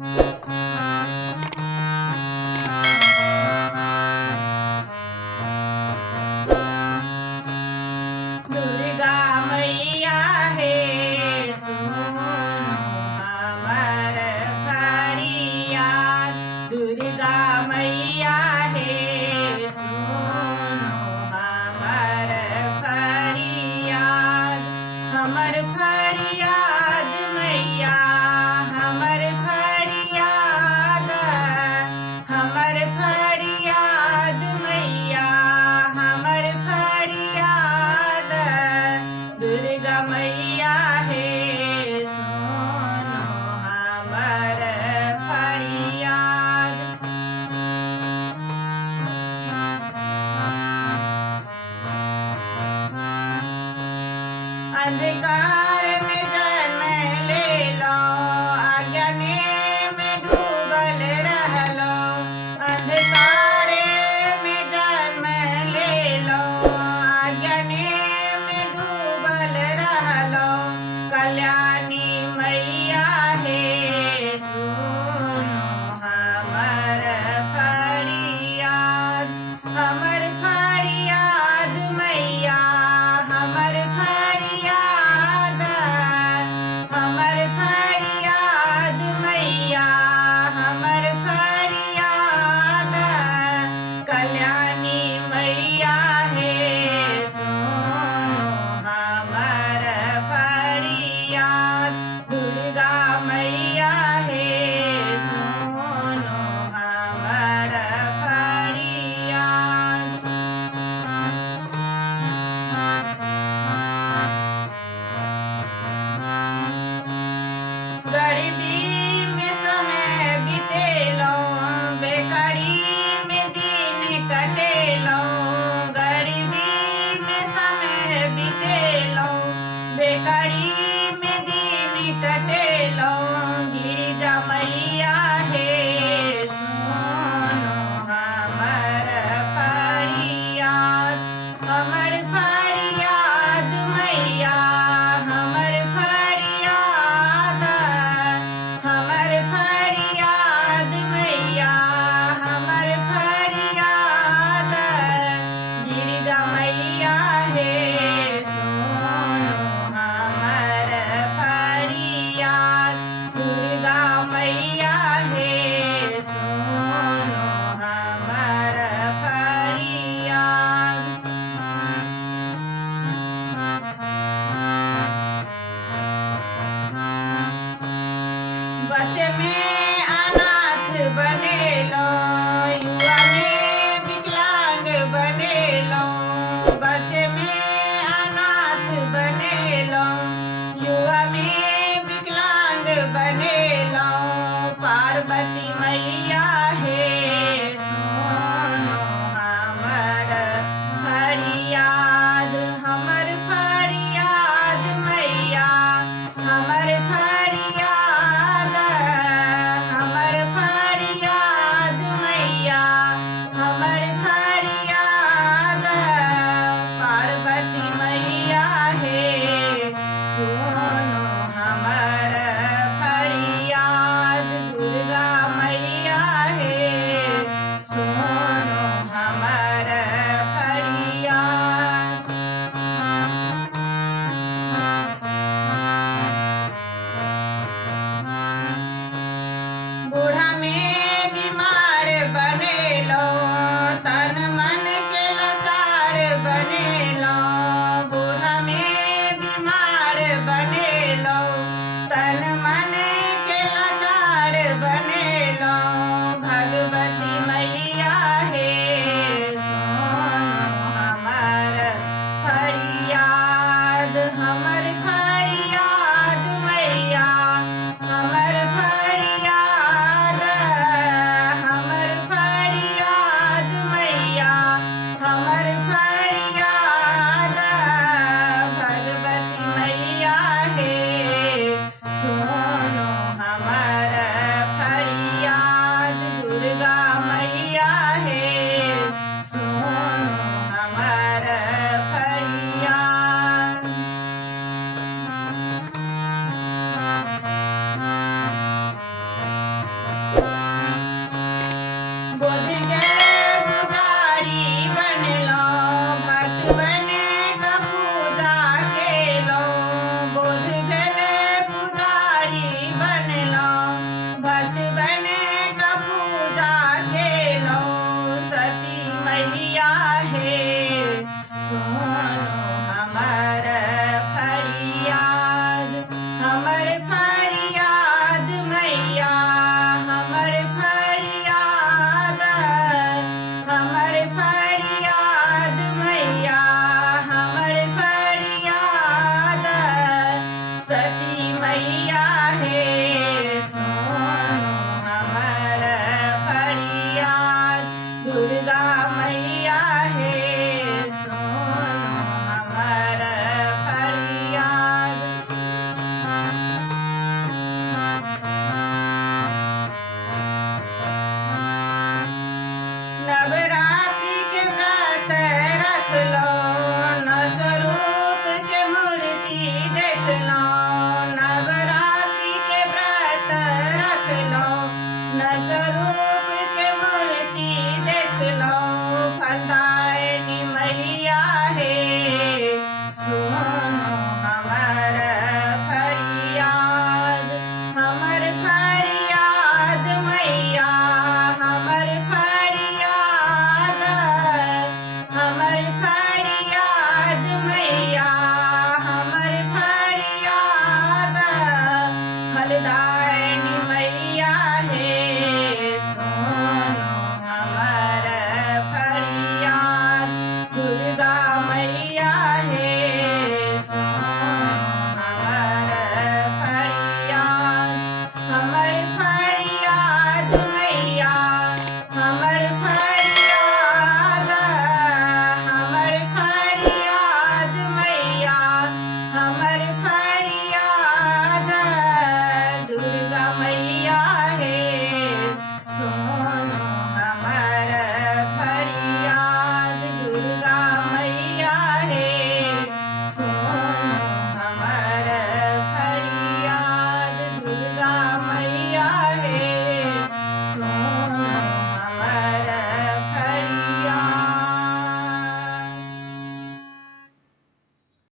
दुर्गा मैया हे सुनो हमर फरियाद। दुर्गा मैया हे सुनो हमर फरियाद। हमर फरियाद मैया हमर फरियाद। हमर फरियाद मैया हमर फरियाद। दुर्गा मैया हे सुनो हमर फरियाद। अंधकार में जन्म ले लो, अज्ञाने में डूबल रहलो। अंधकार में जन्म ले लो, अज्ञाने में डूबल रहलो। कल्याणी मैया हे सुनो हमर फरियाद। हमर फरियाद मैया हमर फरियाद। हमर फरियाद मैया हमर फरियाद। कल्याणी मैया हे सुनो हमर फरियाद। दुर्गा मैया हे सुनो हमर फरियाद। गरीबी में समय बितेलो, बेकारी में दिन कटेलो। गरीबी में समय बितेलो, बेकारी में दिन कटेलो। गिरिजा मैया हे सुनो हमर फरियाद। हमर फरियाद मैया हमर फरियाद। हमर फरियाद मैया हमर फरियाद। गिरिजा मैया हे सुनो हमर फरियाद। दुर्गा मैया हे सुनो हमर फरियाद। बच्चे में अनाथ बनेलो, युवा में विकलांग बनेलो। बच्चे में अनाथ बनेलो, युवा में विकलांग बनेलो। पार्वती मैया हे सुनो हमर फरियाद। हमर फरियाद मैया हमर फरियाद। हमर फरियाद लो, न स्वरूप के मूर्ति देख लो, फलदायिनी मैया है सुहानी